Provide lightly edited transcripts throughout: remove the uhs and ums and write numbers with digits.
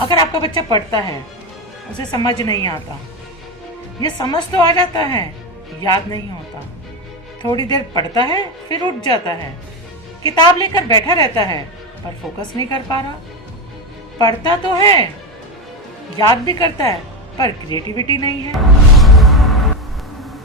अगर आपका बच्चा पढ़ता है, उसे समझ नहीं आता, ये समझ तो आ जाता है, याद नहीं होता, थोड़ी देर पढ़ता है फिर उठ जाता है, किताब लेकर बैठा रहता है पर फोकस नहीं कर पा रहा, पढ़ता तो है, याद भी करता है पर क्रिएटिविटी नहीं है।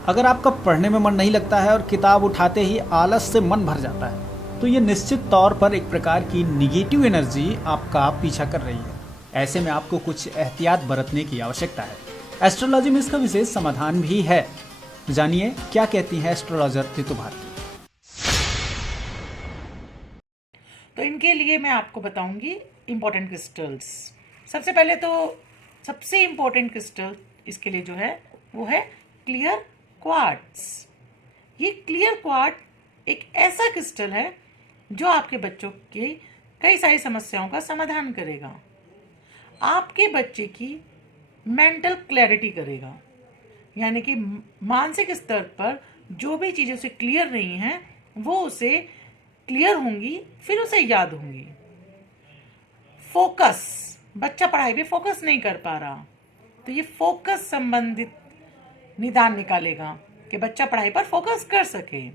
अगर आपका पढ़ने में मन नहीं लगता है और किताब उठाते ही आलस से मन भर जाता है, तो ये निश्चित तौर पर एक प्रकार की निगेटिव एनर्जी आपका पीछा कर रही है। ऐसे में आपको कुछ एहतियात बरतने की आवश्यकता है। एस्ट्रोलॉजी में इसका विशेष समाधान भी है। जानिए क्या कहती है एस्ट्रोलॉजर रितु भारती। तो इनके लिए मैं आपको बताऊंगी इंपॉर्टेंट क्रिस्टल्स। सबसे पहले तो सबसे इंपॉर्टेंट क्रिस्टल इसके लिए जो है वो है क्लियर क्वार्ट्ज। ये क्लियर क्वार्ट्ज एक ऐसा क्रिस्टल है जो आपके बच्चों की कई सारी समस्याओं का समाधान करेगा, आपके बच्चे की मेंटल क्लैरिटी करेगा, यानी कि मानसिक स्तर पर जो भी चीज़ें उसे क्लियर नहीं हैं वो उसे क्लियर होंगी, फिर उसे याद होंगी। फोकस, बच्चा पढ़ाई पे फोकस नहीं कर पा रहा, तो ये फोकस संबंधित निदान निकालेगा कि बच्चा पढ़ाई पर फोकस कर सके,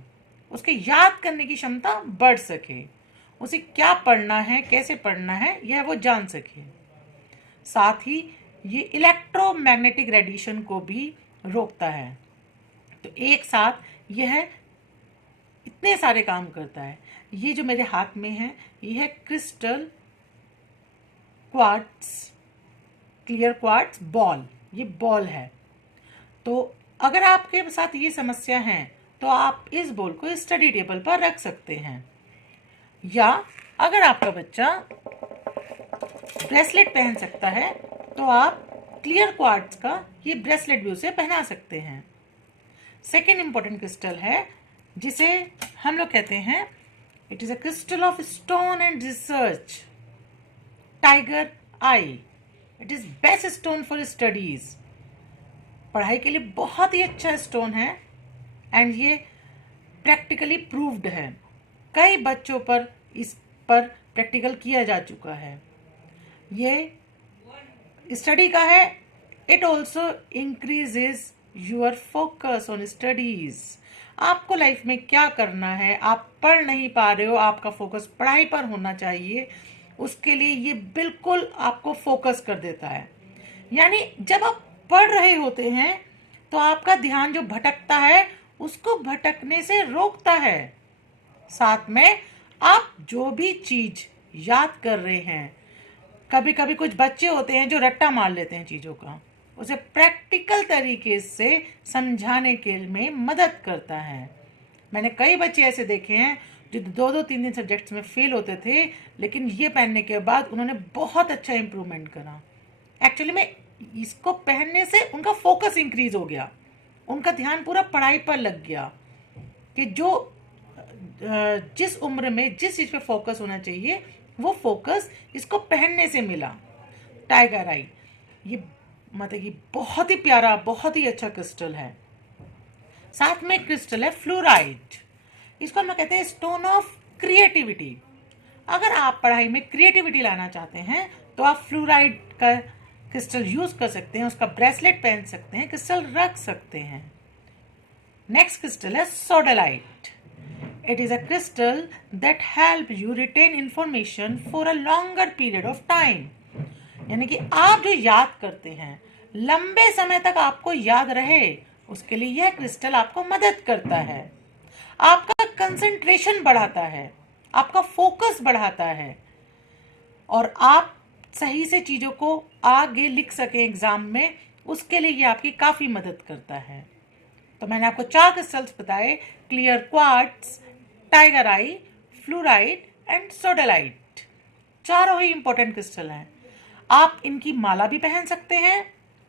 उसके याद करने की क्षमता बढ़ सके, उसे क्या पढ़ना है, कैसे पढ़ना है, यह वो जान सके। साथ ही ये इलेक्ट्रोमैग्नेटिक रेडिएशन को भी रोकता है। तो एक साथ यह इतने सारे काम करता है। ये जो मेरे हाथ में है ये है crystal quartz, clear quartz ball, ये बॉल है। तो अगर आपके साथ ये समस्या है तो आप इस बॉल को स्टडी टेबल पर रख सकते हैं, या अगर आपका बच्चा ब्रेसलेट पहन सकता है तो आप क्लियर क्वार्ट्ज का ये ब्रेसलेट भी उसे पहना सकते हैं। सेकेंड इंपॉर्टेंट क्रिस्टल है जिसे हम लोग कहते हैं it is a crystal of stone and research, tiger I. It is best stone for studies. पढ़ाई के लिए बहुत ही अच्छा स्टोन है एंड ये प्रैक्टिकली प्रूव्ड है। कई बच्चों पर इस पर प्रैक्टिकल किया जा चुका है। ये स्टडी का है। It also increases your focus on studies. आपको लाइफ में क्या करना है, आप पढ़ नहीं पा रहे हो, आपका फोकस पढ़ाई पर होना चाहिए, उसके लिए ये बिल्कुल आपको फोकस कर देता है। यानी जब आप पढ़ रहे होते हैं तो आपका ध्यान जो भटकता है उसको भटकने से रोकता है। साथ में आप जो भी चीज याद कर रहे हैं, कभी कभी कुछ बच्चे होते हैं जो रट्टा मार लेते हैं चीजों का, उसे प्रैक्टिकल तरीके से समझाने के में मदद करता है। मैंने कई बच्चे ऐसे देखे हैं जो 2-2, 3-3 सब्जेक्ट्स में फेल होते थे, लेकिन ये पहनने के बाद उन्होंने बहुत अच्छा इंप्रूवमेंट करा। एक्चुअली में इसको पहनने से उनका फोकस इंक्रीज हो गया, उनका ध्यान पूरा पढ़ाई पर लग गया कि जो जिस उम्र में जिस चीज पे फोकस होना चाहिए वो फोकस इसको पहनने से मिला। टाइगर आई ये मतलब कि बहुत ही प्यारा, बहुत ही अच्छा क्रिस्टल है। साथ में क्रिस्टल है फ्लोराइड। इसको हम कहते हैं स्टोन ऑफ क्रिएटिविटी। अगर आप पढ़ाई में क्रिएटिविटी लाना चाहते हैं तो आप फ्लोराइड का क्रिस्टल यूज कर सकते हैं, उसका ब्रेसलेट पहन सकते हैं, क्रिस्टल रख सकते हैं। नेक्स्ट क्रिस्टल है सोडेलाइट। It is a crystal that help you retain information for a longer period of time. यानी कि आप जो याद करते हैं लंबे समय तक आपको याद रहे, उसके लिए यह क्रिस्टल आपको मदद करता है। आपका कंसंट्रेशन बढ़ाता है, आपका फोकस बढ़ाता है और आप सही से चीजों को आगे लिख सके एग्जाम में, उसके लिए यह आपकी काफी मदद करता है। तो मैंने आपको 4 क्रिस्टल्स बताए, clear quartz, tiger eye, fluoride and sodalite. चारों ही इंपॉर्टेंट क्रिस्टल हैं। आप इनकी माला भी पहन सकते हैं,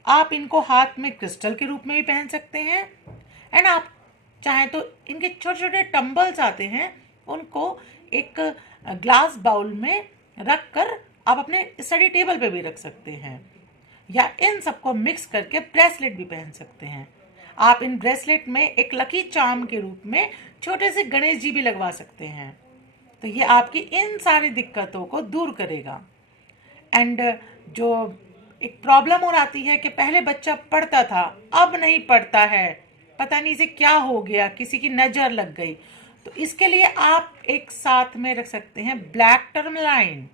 आप इनको हाथ में क्रिस्टल के रूप में भी पहन सकते हैं, एंड आप चाहें तो इनके छोटे छोटे टम्बल्स आते हैं, उनको एक ग्लास बाउल में रख कर आप अपने स्टडी टेबल पे भी रख सकते हैं, या इन सबको मिक्स करके ब्रेसलेट भी पहन सकते हैं। आप इन ब्रेसलेट में एक लकी चार्म के रूप में छोटे से गणेश जी भी लगवा सकते हैं। तो ये आपकी इन सारी दिक्कतों को दूर करेगा। एंड जो एक प्रॉब्लम और आती है कि पहले बच्चा पढ़ता था, अब नहीं पढ़ता है, पता नहीं इसे क्या हो गया, किसी की नज़र लग गई, तो इसके लिए आप एक साथ में रख सकते हैं ब्लैक टर्मलाइन।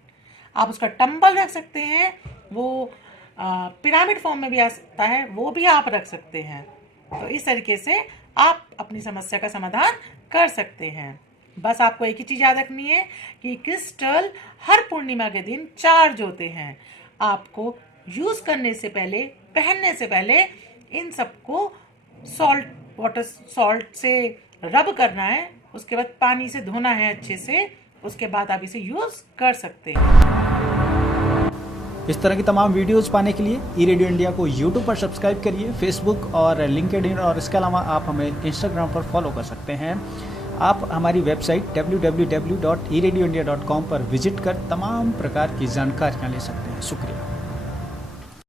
आप उसका टंबल रख सकते हैं, वो पिरामिड फॉर्म में भी आ सकता है, वो भी आप रख सकते हैं। तो इस तरीके से आप अपनी समस्या का समाधान कर सकते हैं। बस आपको एक ही चीज़ याद रखनी है कि क्रिस्टल हर पूर्णिमा के दिन चार्ज होते हैं। आपको यूज़ करने से पहले, पहनने से पहले इन सबको वाटर सॉल्ट से रब करना है, उसके बाद पानी से धोना है अच्छे से, उसके बाद आप इसे यूज़ कर सकते हैं। इस तरह की तमाम वीडियोस पाने के लिए ई रेडियो इंडिया को यूट्यूब पर सब्सक्राइब करिए, फेसबुक और लिंक्डइन, और इसके अलावा आप हमें इंस्टाग्राम पर फॉलो कर सकते हैं। आप हमारी वेबसाइट www.eradioindia.com पर विजिट कर तमाम प्रकार की जानकारियाँ ले सकते हैं। शुक्रिया।